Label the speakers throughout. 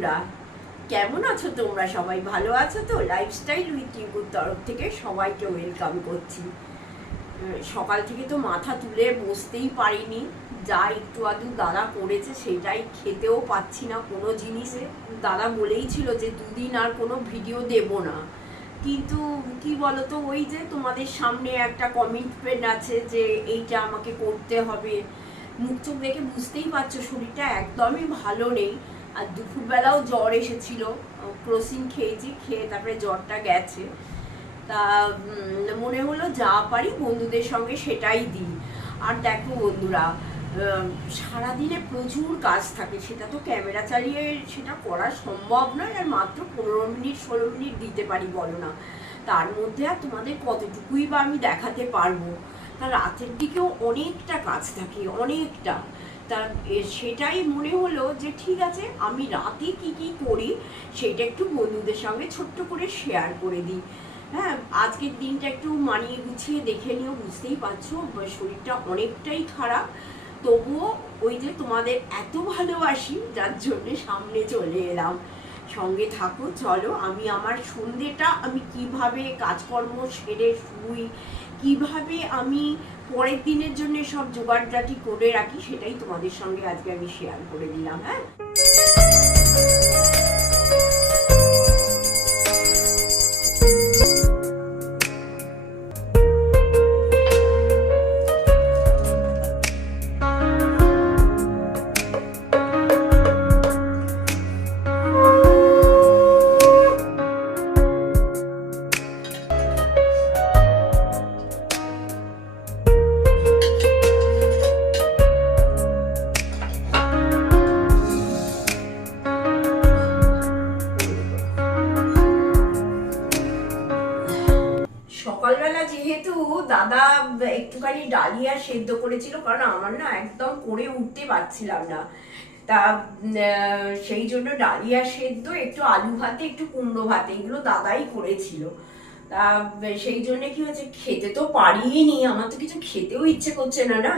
Speaker 1: বন্ধুরা, কেমন আছো তোমরা? সবাই ভালো আছো তো? লাইফস্টাইল উইথ টিউবুর তরফ থেকে সবাইকে ওয়েলকাম করছি। সকাল থেকে তো মাথা তুলে বসতেই পারিনি। যা একটু আধটু দাদা করেছে সেটাই খেতেও পাচ্ছি না কোনো জিনিসে। দাদা বলেই ছিল যে দুদিন আর কোনো ভিডিও দেব না। কিন্তু কি বলতো, ওই যে তোমাদের সামনে একটা কমিটমেন্ট আছে যে এইটা আমাকে করতে হবে। মুখ চোখ দেখে বুঝতেই পারছ, শরীরটা একদমই ভালো নেই। আর দুপুরবেলাও জ্বর এসেছিল। ক্রোসিন খেয়েছি, খেয়ে তারপরে জ্বরটা গেছে। তা মনে হলো যা পারি বন্ধুদের সঙ্গে সেটাই দিই। আর দেখো বন্ধুরা সারাদিনে প্রচুর কাজ থাকে। সেটা তো ক্যামেরা চালিয়ে সেটা করা সম্ভব নয়। আর মাত্র পনেরো মিনিট, ষোলো মিনিট দিতে পারি, বলো না। তার মধ্যে আর তোমাদের কতটুকুই বা আমি দেখাতে পারব? তা রাতের দিকেও অনেকটা কাজ থাকে, অনেকটা। তা সেটাই মনে হলো যে ঠিক আছে, আমি রাতে কি কি করি সেটা একটু বন্ধুদের সঙ্গে ছোট্ট করে শেয়ার করে দিই। হ্যাঁ আজকের দিনটা একটু মানিয়ে গুছিয়ে দেখে নিও, বুঝতেই পারছ শরীরটা অনেকটাই খারাপ। তবুও ওই যে তোমাদের এত ভালোবাসি, যার জন্যে সামনে চলে এলাম। সঙ্গে থাকো, চলো আমি আমার সন্ধেটা আমি কীভাবে কাজকর্ম সেরে শুই, কীভাবে আমি পরের দিনের জন্য সব জোগাড়জাটি করে রাখি সেটাই তোমাদের সঙ্গে আজকে আমি শেয়ার করে দিলাম হ্যাঁ? একটুখানি ডালিয়া সেদ্ধ করেছিল, কারণ আমার না একদম করে উঠতে পারছিলাম না। তা সেই জন্য ডালিয়া সেদ্ধ, একটু আলু ভাতে, একটু কুমড়ো ভাতে, এগুলো দাদাই করেছিল। তা, সেই জন্য কি হয়েছে, খেতে তো পারিনি, আমার তো কিছু খেতেও ইচ্ছে করছে না না?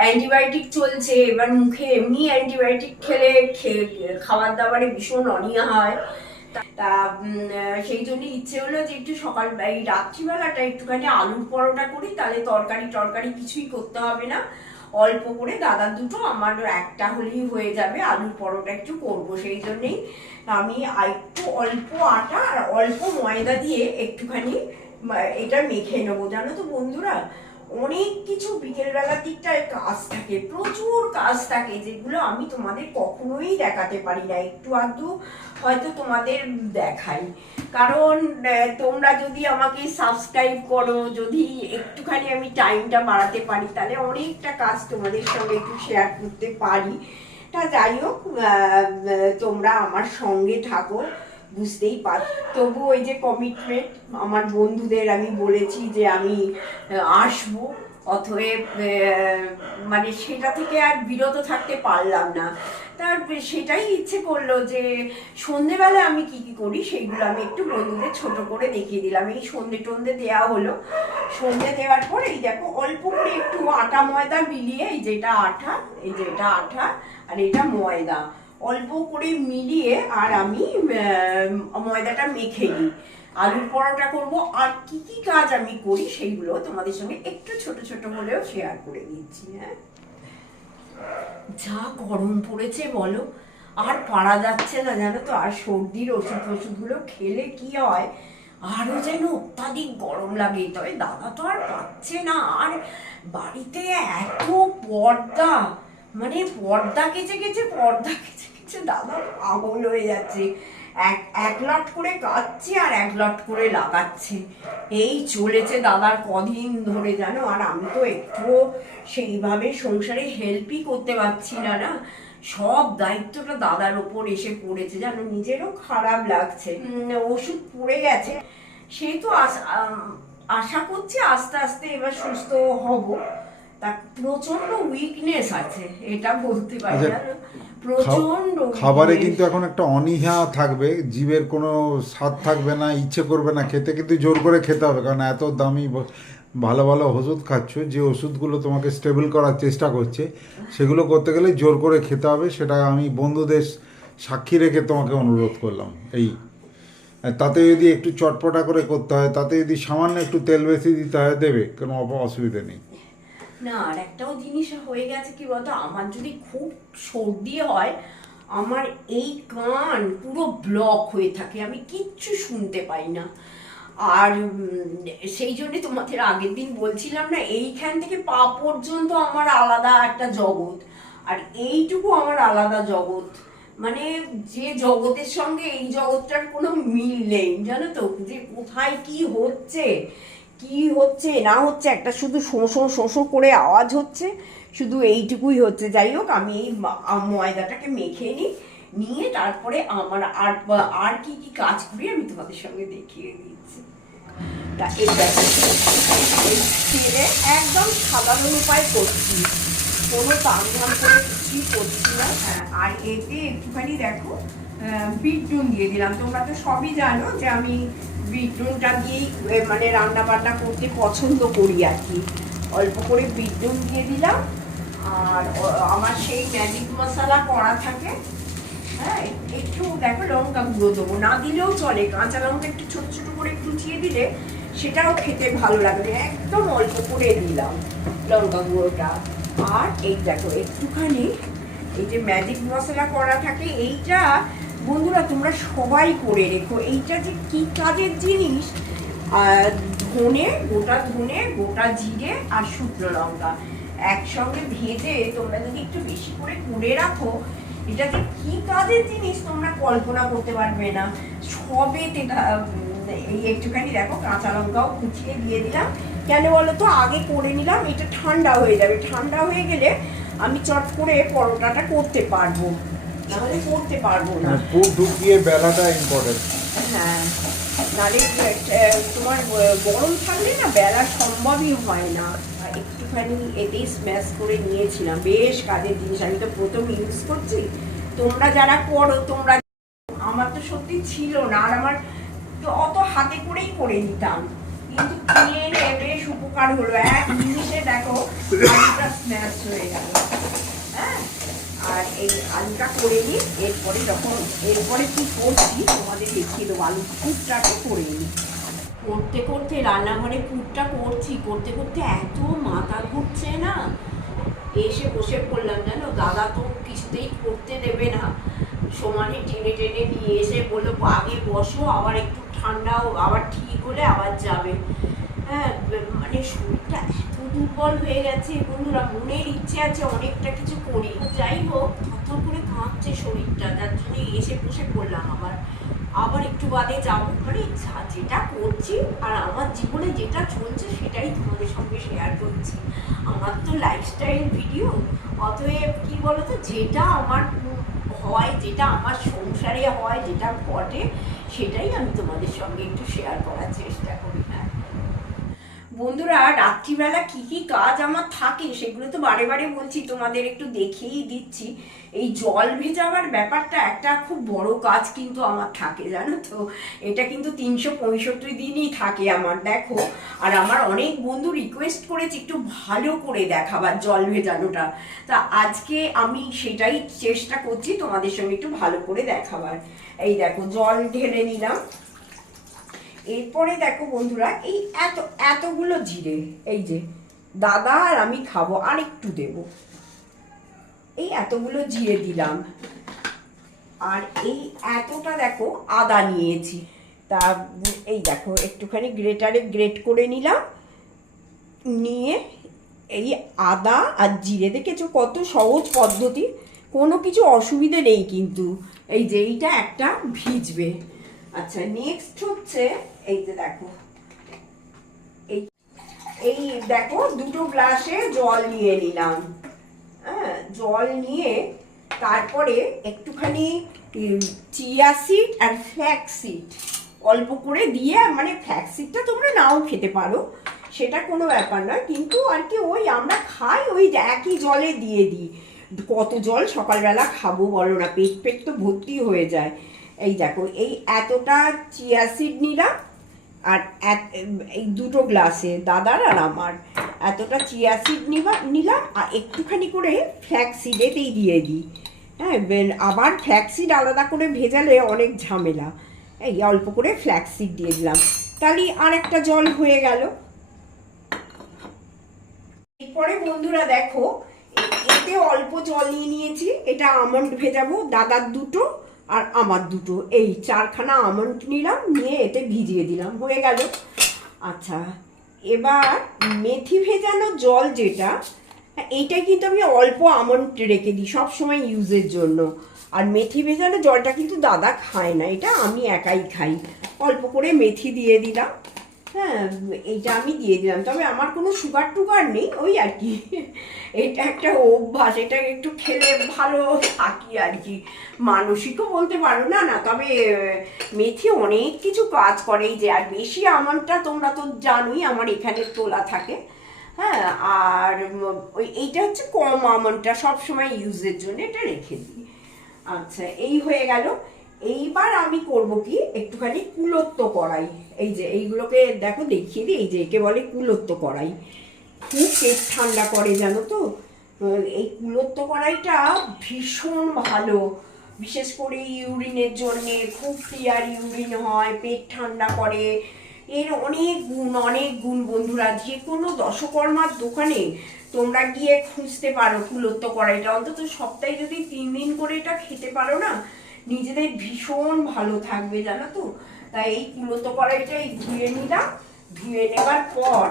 Speaker 1: অ্যান্টিবায়োটিক চলছে, এবার মুখে এমনি অ্যান্টিবায়োটিক খেলে খাবার দাবারে ভীষণ অনিয়া হয়। তা সেই জন্য ইচ্ছে হলো যে একটু সকাল, এই রাত্রিবেলাটা একটুখানি আলুর পরোটা করি, তাহলে তরকারি টরকারি কিছুই করতে হবে না। অল্প করে দাদার দুটো, আমার একটা হলেই হয়ে যাবে, আলুর পরোটা একটু করব। সেই জন্যেই আমি একটু অল্প আটা আর অল্প ময়দা দিয়ে একটুখানি এটা মেখে নেব। জানো তো বন্ধুরা? অনেক কিছু বিকেলবেলার দিকটায় কাজ থাকে, প্রচুর কাজ থাকে যেগুলো আমি তোমাদের কখনোই দেখাতে পারি না। একটু আধটু হয়তো তোমাদের দেখাই। কারণ তোমরা যদি আমাকে সাবস্ক্রাইব করো, যদি একটুখানি আমি টাইমটা বাড়াতে পারি, তাহলে অনেকটা কাজ তোমাদের সঙ্গে একটু শেয়ার করতে পারি। তা যাই হোক তোমরা আমার সঙ্গে থাকো। বুঝতেই পার তবু ওই যে কমিটমেন্ট আমার বন্ধুদের আমি বলেছি যে আমি আসব, অতএব মানে সেটা থেকে আর বিরত থাকতে পারলাম না। তার সেটাই ইচ্ছে করল যে সন্ধেবেলা আমি কি কি করি সেইগুলো আমি একটু বন্ধুদের ছোট করে দেখিয়ে দিলাম। এই সন্ধে টন্ধে দেওয়া হলো। সন্ধে দেওয়ার পর এই দেখো অল্প করে একটু আটা ময়দা মিলিয়ে, এই যেটা আঠা, এই যেটা আঠা, আর এটা ময়দা। অল্প করে মিলিয়ে আর আমি ময়দাটা মেখে নিই। আলুর পরোটা করব, আর কি কি কাজ আমি করি সেইগুলো তোমাদের সঙ্গে একটু ছোট ছোট হলেও শেয়ার করে দিচ্ছি হ্যাঁ? যা গরম পড়েছে বলো। আর পারা যাচ্ছে না জানো তো, আর সর্দির ওষুধ ফষুধগুলো খেলে কি হয়? আরও যেন অত্যাধিক গরম লাগে, তবে দাদা তো আর পাচ্ছে না। আর বাড়িতে এত পর্দা মানে পর্দা কেচে কেচে, পর্দা কেচে কেচে দাদা পাগল হয়ে যাচ্ছে। এক এক লট করে কাচ্ছে আর এক লট করে লাগাচ্ছে। এই চলেছে দাদার কদিন ধরে জানো? আর আমি তো একটুও সেইভাবে সংসারে হেল্পই করতে পারছি না না? সব দায়িত্বটা দাদার ওপর এসে পড়েছে জানো? নিজেরও খারাপ লাগছে। ওষুধ পড়ে গেছে। সে তো আশা করছি আস্তে আস্তে এবার সুস্থ হব। তা প্রচণ্ড উইকনেস আছে এটা বলতে পারি
Speaker 2: আচ্ছা,
Speaker 1: জানো? প্রচণ্ড
Speaker 2: খাবারে কিন্তু এখন একটা অনীহা থাকবে জীবের কোনো স্বাদ থাকবে না ইচ্ছে করবে না খেতে কিন্তু জোর করে খেতে হবে কারণ এত দামি ভালো ভালো ওষুধ খাচ্ছ যে ওষুধগুলো তোমাকে স্টেবল করার চেষ্টা করছে সেগুলো করতে গেলে জোর করে খেতে হবে সেটা আমি বন্ধুদের সাক্ষী রেখে তোমাকে অনুরোধ করলাম এই। তাতে যদি একটু চটপটা করে করতে হয় তাতে যদি সামান্য একটু তেল বেশি দিতে হয় দেবে কোনো অসুবিধা নেই।
Speaker 1: না, আর একটাও জিনিস হয়ে গেছে কি বলতো? আমার যদি খুব সর্দি হয়, আমার এই কান পুরো ব্লক হয়ে থাকে, আমি কিচ্ছু শুনতে পাই না। আর সেই জন্য তোমাদের আগের দিন বলছিলাম না, এইখান থেকে পা পর্যন্ত আমার আলাদা একটা জগৎ। আর এইটুকু আমার আলাদা জগৎ। মানে যে জগতের সঙ্গে এই জগৎটার কোনো মিল নেই, জানো তো? যে কোথায় কি হচ্ছে? কি হচ্ছে না হচ্ছে একটা শুধু শোঁ শোঁ করে আওয়াজ হচ্ছে শুধু এইটুকুই হচ্ছে। যাই হোক আমি এই ময়দাটাকে মেখে নিই নিয়ে তারপরে আমার আর আর কি কি কাজ করি আমি তোমাদের সঙ্গে দেখিয়ে দিচ্ছি। তা দেখো, তেলে একদম সাধারণ উপায় করছি। কোনো তাম ধাম করে কিছুই করছি না।
Speaker 3: হ্যাঁ, আর এতে একটুখানি দেখো বিট নুন দিয়ে দিলাম। তোমরা তো সবই জানো যে আমি
Speaker 1: বিট নুনটা দিয়েই মানে রান্না বান্না করতে পছন্দ করি আর কি। অল্প করে বিট দিয়ে দিলাম। আর আমার সেই ম্যাজিক মশলা করা থাকে। হ্যাঁ একটু দেখো লঙ্কা গুঁড়ো দেবো। না দিলেও চলে। কাঁচা লঙ্কা একটু ছোট ছোট করে কুচিয়ে দিলে সেটাও খেতে ভালো লাগবে। একদম অল্প করে দিলাম লঙ্কা গুঁড়োটা আর এই দেখো, একটুখানি এই যে ম্যাজিক মশলা করা থাকে, এইটা বন্ধুরা, তোমরা সবাই করে রেখো। এইটা যে কি কাজের জিনিস? ধনে, গোটা ধনে, গোটা জিরে আর শুকনো লঙ্কা। একসঙ্গে ভেজে তোমরা যদি একটু বেশি করে করে রাখো, এটা যে কি কাজের জিনিস তোমরা কল্পনা করতে পারবে না। সবে এই একটুখানি দেখো, কাঁচা লঙ্কাও কুচিয়ে দিয়ে দিলাম। কেন বলো তো? আগে করে নিলাম, এটা ঠান্ডা হয়ে যাবে। ঠান্ডা হয়ে গেলে আমি চট করে পরোটাটা করতে পারব। নাহলে করতে পারব না।
Speaker 2: মানে পুর ঢুকিয়ে বেলাটা ইম্পর্টেন্ট
Speaker 1: হ্যাঁ নাহলে তোমার গরম থাকলে না বেলা সম্ভবই হয় না। একটুখানি এতেই স্ম্যাশ করে নিয়েছিলাম। বেশ কাজের জিনিস আমি তো প্রথম ইউজ করছি। তোমরা যারা করো তোমরা আমার তো সত্যি ছিল না আর আমার তো অত হাতে করেই করে নিতাম। কিন্তু কিনে এনে বেশ উপকার হলো। এক মিনিটে দেখো স্ম্যাশ হয়ে গেল। হ্যাঁ আর এই আলুটা করে নিই এরপরে যখন, এরপরে কি করছি, তোমাদের দেখিয়ে দেবো, আলু পুরটাকে করে নিই। করতে করতে রান্নাঘরে পুরটা করছি, করতে করতে এত মাথা ঘুরছে না। এসে বসে পড়লাম, জানো? দাদা তো কিছুতেই করতে দেবে না। সমানে টেনে টেনে নিয়ে এসে বলল আগে বসো, আবার একটু ঠান্ডাও আবার ঠিক হলে আবার যাবে। হ্যাঁ মানে শরীরটা দুর্বল হয়ে গেছে, বন্ধুরা, মনের ইচ্ছে আছে, অনেকটা কিছু করি। যাই হোক থর করে কাঁপছে শরীরটা, যার জন্য এসে বসে পড়লাম আবার। আবার একটু বাদে যাব। মানে যেটা করছি আর আমার জীবনে যেটা চলছে, সেটাই তোমাদের সঙ্গে শেয়ার করছি। আমার তো লাইফস্টাইল ভিডিও অতএব কি বলতো, যেটা আমার হয়, যেটা আমার সংসারে হয়, যেটা ঘটে, সেটাই আমি তোমাদের সঙ্গে একটু শেয়ার করার চেষ্টা করি। বন্ধুরা, রাত্রিবেলা কি কি কাজ আমার থাকে সেগুলো তো বারে বারে বলছি, তোমাদের একটু দেখেই দিচ্ছি। এই জল ভেজাবার ব্যাপারটা একটা খুব বড় কাজ কিন্তু আমার থাকে, জানো তো। এটা কিন্তু তিনশো পঁয়ষট্টি দিনই থাকে আমার, দেখো। আর আমার অনেক বন্ধু রিকোয়েস্ট করেছে একটু ভালো করে দেখাবার জল ভেজানোটা। তা আজকে আমি সেটাই চেষ্টা করছি তোমাদের সঙ্গে একটু ভালো করে দেখাবার। এই দেখো, জল ঢেলে নিলাম। এরপরে দেখো বন্ধুরা, এই এত, এতগুলো জিরে, এই যে দাদা আর আমি খাব আর একটু দেব। এই এতগুলো জিরে দিলাম। আর এই এতটা দেখো আদা নিয়েছি। তা এই দেখো, একটুখানি গ্রেটারে গ্রেট করে নিলাম। নিয়ে এই আদা আর জিরে, দেখেছ কত সহজ পদ্ধতি? কোনো কিছু অসুবিধে নেই কিন্তু। এই যে এইটা একটা ভিজবে। আচ্ছা নেক্সট হচ্ছে এই যে দেখো। এই এই দেখো, দুটো গ্লাসে জল নিয়ে নিলাম। হ্যাঁ জল নিয়ে তারপরে একটুখানি চিয়া সিড আর ফ্ল্যাক্স সিড অল্প করে দিয়ে মানে ফ্ল্যাক্স সিডটা তোমরা নাও খেতে পারো। সেটা কোনো ব্যাপার নয়। কিন্তু আর কি ওই আমরা খাই, ওই একই জলে দিয়ে দিই। কত জল সকালবেলা খাব বলো না? পেট পেট তো ভর্তি হয়ে যায়। এই দেখো, এই এতটা চিয়া সিড নিলাম। আর এই দুটো গ্লাসে, দাদার আর আমার, এতটা চিয়া সিড নিবা, নিলাম, আর একটুখানি করে ফ্ল্যাক্স সিড দিয়ে দিই। হ্যাঁ আবার ফ্ল্যাক্সিড আলাদা করে ভেজালে অনেক ঝামেলা। এই অল্প করে ফ্ল্যাক্সিড দিয়ে দিলাম। তাহলে আর একটা জল হয়ে গেল। এরপরে বন্ধুরা দেখো এতে অল্প জল নিয়ে নিয়েছি, এটা আমন্ড ভেজাবো, দাদার দুটো। আর আমার দুটো, এই চারখানা আমন্ড নিলাম, নিয়ে এতে ভিজিয়ে দিলাম, হয়ে গেল। আচ্ছা এবার মেথি ভেজানো জল যেটা এইটাই কিন্তু আমি অল্প আমন্ড রেখে দিই সবসময় ইউজের জন্য। আর মেথি ভেজানো জলটা কিন্তু দাদা খায় না, এটা আমি একাই খাই। অল্প করে মেথি দিয়ে দিলাম। হ্যাঁ এইটা আমি দিয়ে দিলাম। তবে আমার কোনো সুগার টুগার নেই, ওই আর কি। এটা একটা অভ্যাস, এটা একটু খেলে ভালো থাকি আর কি। মানসিকও বলতে পারো না না, তবে মেথি অনেক কিছু কাজ করে যে, আর বেশি আমনটা তোমরা তো জানোই, আমার এখানে তোলা থাকে। হ্যাঁ আর ওই এইটা হচ্ছে কম আমনটা সবসময় ইউজের জন্য এটা রেখে দিই। আচ্ছা এই হয়ে গেল। এইবার আমি করব কি? একটুখানি কুলত্ব কড়াই এই যে এইগুলোকে দেখো, দেখিয়ে দিই। এই যে একে বলে কুলত্ব কড়াই খুব পেট ঠান্ডা করে জানো তো? এই কুলত্ব কড়াইটা ভীষণ ভালো। বিশেষ করে ইউরিনের জন্য খুব ক্লিয়ার ইউরিন হয়, পেট ঠান্ডা করে। এর অনেক গুণ অনেক গুণ বন্ধুরা, যে কোনো দশকর্মার দোকানে তোমরা গিয়ে খুঁজতে পারো কুলত্ব কড়াইটা অন্তত সপ্তাহে যদি তিন দিন করে এটা খেতে পারো না নিজেদের ভীষণ ভালো থাকবে জানো তো? তাই এই কুলত্ব কড়াইটা এই ধুয়ে নিলাম। ধুয়ে নেবার পর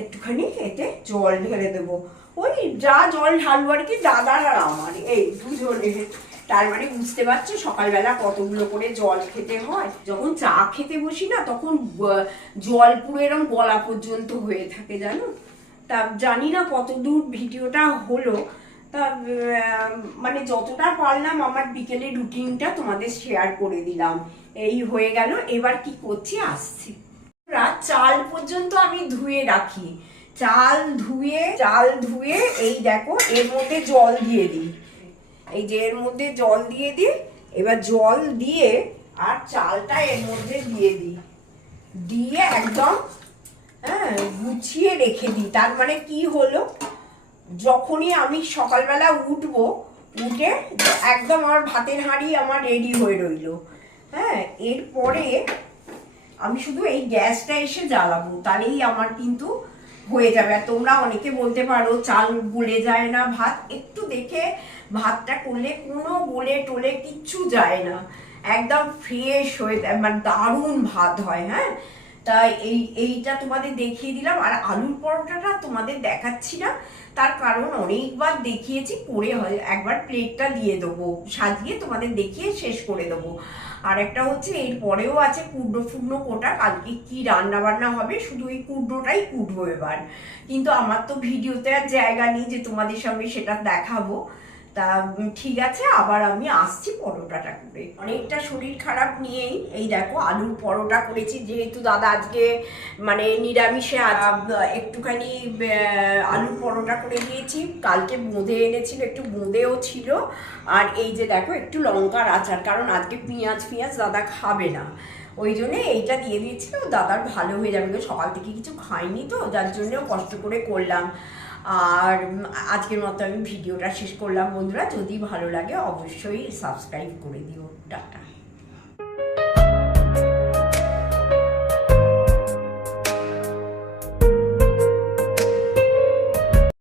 Speaker 1: একটুখানি এতে জল ঢেলে দেবো। ওই যা জল ঢালবো আর কি, দাদার আর আমার। এই দুজনে তার মানে বুঝতে পারছ, সকালবেলা কতগুলো করে জল খেতে হয়। যখন চা খেতে বসি না, তখন জল পুরো এরকম গলা পর্যন্ত হয়ে থাকে, জানো? তা জানি না কত দূর ভিডিওটা হলো তা মানে যতটা পারলাম আমার বিকেলের রুটিনটা তোমাদের শেয়ার করে দিলাম। এই হয়ে গেল, এবার কি করছি, আসছি। চাল পর্যন্ত আমি ধুয়ে রাখি। চাল ধুয়ে চাল ধুয়ে, এই দেখো, এর মধ্যে জল দিয়ে দিই। এই যে এর মধ্যে জল দিয়ে দিই, এবার জল দিয়ে আর চালটা এর মধ্যে দিয়ে দিই। দিয়ে একদম হ্যাঁ গুছিয়ে রেখে দিই। তার মানে কি হলো? যখনই আমি সকালবেলা উঠবো, উঠে একদম আমার ভাতের হাঁড়ি আমার রেডি হয়ে রইল। হ্যাঁ এরপরে আমি শুধু এই গ্যাসটা এসে জ্বালাবো, তাহলেই আমার কিন্তু হয়ে যাবে। আর তোমরা অনেকে বলতে পারো, চাল গলে যায় না, ভাত একটু দেখে ভাতটা করলে কোনো গলে টোলে কিচ্ছু যায় না। একদম ফ্রেশ হয়ে মানে দারুণ ভাত হয় হ্যাঁ? তাই এই, এইটা তোমাদের দেখিয়ে দিলাম। আর আলুর পরোটাটা তোমাদের দেখাচ্ছি না। তার কারণ অনেকবার দেখিয়েছি করে হয়, একবার প্লেটটা দিয়ে দেবো, সাজিয়ে তোমাদের দেখিয়ে শেষ করে দেবো। আর একটা হচ্ছে এর পরেও আছে কুড্ডো ফুড্ডো কোটা, কালকে কি রান্না বান্না হবে, শুধু এই কুড্ডোটাই কুটবো এবার। কিন্তু আমার তো ভিডিওতে আর জায়গা নেই যে তোমাদের সঙ্গে সেটা দেখাবো। তা ঠিক আছে, আবার আমি আসছি পরোটাটা করে। অনেকটা শরীর খারাপ নিয়েই, এই দেখো, আলুর পরোটা করেছি, যেহেতু দাদা আজকে মানে নিরামিষে একটুখানি আলুর পরোটা করে দিয়েছি। কালকে বোঁদে এনেছিল, একটু বোঁদেও ছিল। আর এই যে দেখো, একটু লঙ্কার আচার, কারণ আজকে পেঁয়াজ পেঁয়াজ দাদা খাবে না। ওই জন্য এইটা দিয়ে দিয়েছিল, দাদার ভালো হয়ে যাবে সকাল থেকে কিছু খাইনি তো, যার জন্যও কষ্ট করে করলাম। আর আজকের মতো আমি ভিডিওটা শেষ করলাম, বন্ধুরা। যদি ভালো লাগে, অবশ্যই সাবস্ক্রাইব করে দিও। টাটা।